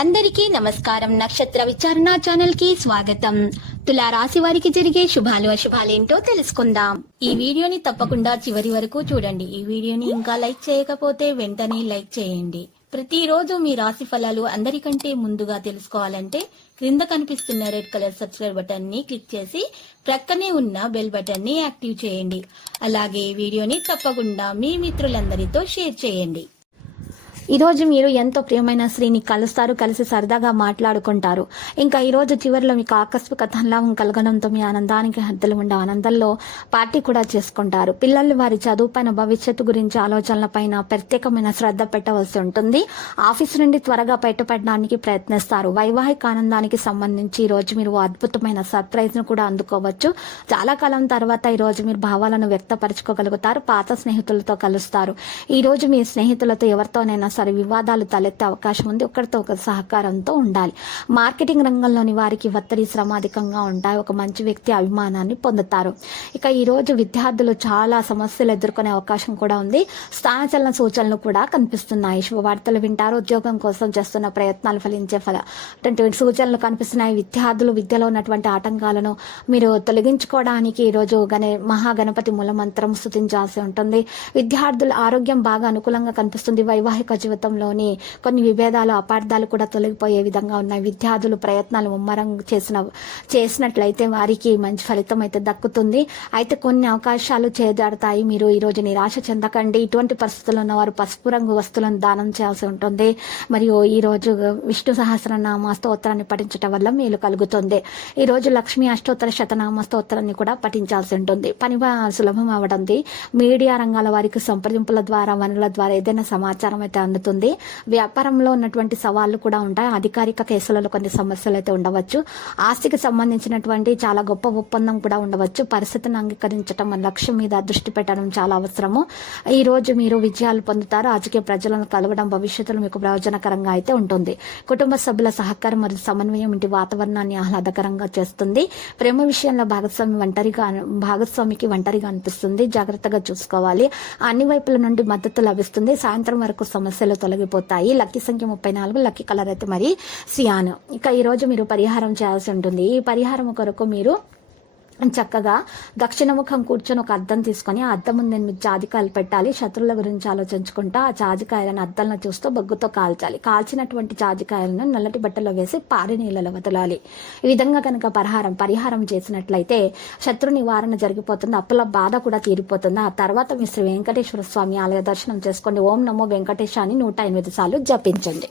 అందరికీ నమస్కారం. నక్షత్ర విచారణ ఛానల్కి స్వాగతం. తులా రాశి వారికి జరిగే శుభాలు అశుభాలేంటో తెలుసుకుందాం. ఈ వీడియోని తప్పకుండా చివరి వరకు చూడండి. ఈ వీడియోని ఇంకా లైక్ చేయకపోతే వెంటనే లైక్ చేయండి. ప్రతిరోజు మీ రాశి ఫలాలు అందరికంటే ముందుగా తెలుసుకోవాలంటే క్రింద కనిపిస్తున్న రెడ్ కలర్ సబ్స్క్రైబ్ బటన్ని క్లిక్ చేసి ప్రక్కనే ఉన్న బెల్ బటన్ని యాక్టివ్ చేయండి. అలాగే ఈ వీడియోని తప్పకుండా మీ మిత్రులందరితో షేర్ చేయండి. ఈరోజు మీరు ఎంతో ప్రియమైన స్త్రీని కలుస్తారు కలిసి సరదాగా మాట్లాడుకుంటారు. ఇంకా ఈరోజు చివరిలో మీకు ఆకస్మిక ధనలాభం కలగడంతో మీ ఆనందానికి హద్దులు ఉండే ఆనందంలో పార్టీ కూడా చేసుకుంటారు. పిల్లలు వారి చదువుపైన భవిష్యత్తు గురించి ఆలోచనలపైన ప్రత్యేకమైన శ్రద్ధ పెట్టవలసి ఉంటుంది. ఆఫీస్ నుండి త్వరగా బయటపడడానికి ప్రయత్నిస్తారు. వైవాహిక ఆనందానికి సంబంధించి ఈ రోజు మీరు ఓ అద్భుతమైన సర్ప్రైజ్ను కూడా అందుకోవచ్చు. చాలా కాలం తర్వాత ఈరోజు మీరు భావాలను వ్యక్తపరచుకోగలుగుతారు. పాత స్నేహితులతో కలుస్తారు. ఈరోజు మీ స్నేహితులతో ఎవరితోనైనా సరే వివాదాలు తలెత్తే అవకాశం ఉంది. ఒకరితో ఒక సహకారంతో ఉండాలి. మార్కెటింగ్ రంగంలోని వారికి ఒత్తిడి శ్రమ అధికంగా ఉంటాయి. ఒక మంచి వ్యక్తి అభిమానాన్ని పొందుతారు. ఇక ఈరోజు విద్యార్థులు చాలా సమస్యలు ఎదుర్కొనే అవకాశం కూడా ఉంది. స్థానచలన సూచనలు కూడా కనిపిస్తున్నాయి. శుభవార్తలు వింటారు. ఉద్యోగం కోసం చేస్తున్న ప్రయత్నాలు ఫలించే ఫల అటువంటి సూచనలు కనిపిస్తున్నాయి. విద్యార్థులు విద్యలో ఉన్నటువంటి ఆటంకాలను మీరు తొలగించుకోవడానికి ఈరోజు గణే మహాగణపతి మూలమంత్రం స్థుతించాల్సి ఉంటుంది. విద్యార్థుల ఆరోగ్యం బాగా అనుకూలంగా కనిపిస్తుంది. వైవాహిక జీవితంలోని కొన్ని విభేదాలు అపార్థాలు కూడా తొలగిపోయే విధంగా ఉన్నాయి. విద్యార్థులు ప్రయత్నాలు ముమ్మరం చేసిన చేసినట్లయితే వారికి మంచి ఫలితం అయితే దక్కుతుంది. అయితే కొన్ని అవకాశాలు చేజారుతాయి. మీరు ఈ రోజు నిరాశ చెందకండి. ఇటువంటి పరిస్థితుల్లో ఉన్న వారు పసుపు రంగు వస్తువులను దానం చేయాల్సి ఉంటుంది. మరియు ఈ రోజు విష్ణు సహస్రనామ స్తోత్రాన్ని పఠించటం వల్ల మేలు కలుగుతుంది. ఈరోజు లక్ష్మీ అష్టోత్తర శతనామ స్తోత్రాన్ని కూడా పఠించాల్సి ఉంటుంది. పని సులభం అవడంది. మీడియా రంగాల వారికి సంప్రదింపుల ద్వారా వనరుల ద్వారా ఏదైనా సమాచారం అయితే మన్నుతుంది వ్యాపారంలో ఉన్నటువంటి సవాళ్ళు కూడా ఉంటాయి. అధికారిక కేసులలో కొన్ని సమస్యలు అయితే ఉండవచ్చు. ఆస్తికి సంబంధించినటువంటి చాలా గొప్ప ఒప్పందం కూడా ఉండవచ్చు. పరిస్థితిని అంగీకరించడం మన లక్ష్యం మీద దృష్టి పెట్టడం చాలా అవసరము. ఈ రోజు మీరు విజయాలు పొందుతారు. రాజకీయ ప్రజలను కలవడం భవిష్యత్తులో మీకు ప్రయోజనకరంగా అయితే ఉంటుంది. కుటుంబ సభ్యుల సహకారం మరియు సమన్వయం ఇంటి వాతావరణాన్ని ఆహ్లాదకరంగా చేస్తుంది. ప్రేమ విషయంలో భాగస్వామి ఒంటరిగా భాగస్వామికి ఒంటరిగా అనిపిస్తుంది. జాగ్రత్తగా చూసుకోవాలి. అన్ని వైపుల నుండి మద్దతు లభిస్తుంది. సాయంత్రం వరకు సమస్య సమస్యలు తొలగిపోతాయి. లక్కీ సంఖ్య ముప్పై నాలుగు లక్కీ కలర్ అయితే మరి సియాన్. ఇక ఈరోజు మీరు పరిహారం చేయాల్సి ఉంటుంది. ఈ పరిహారం కొరకు మీరు చక్కగా దక్షిణముఖం కూర్చొని ఒక అద్దం తీసుకొని ఆ అద్దం ముందు ఎనిమిది జాజికాయలు పెట్టాలి. శత్రువుల గురించి ఆలోచించుకుంటా ఆ జాజికాయలను అద్దంలో చూస్తూ బొగ్గుతో కాల్చాలి. కాల్చినటువంటి జాజికాయలను నల్లటి బట్టలో వేసి పారి నీళ్ళలో వదలాలి. ఈ విధంగా కనుక పరిహారం పరిహారం చేసినట్లయితే శత్రు నివారణ జరిగిపోతుంది. అప్పుల బాధ కూడా తీరిపోతుంది. ఆ తర్వాత మీ శ్రీ వెంకటేశ్వర స్వామి ఆలయ దర్శనం చేసుకోండి. ఓం నమో వెంకటేశ అని నూట ఎనిమిది సార్లు జపించండి.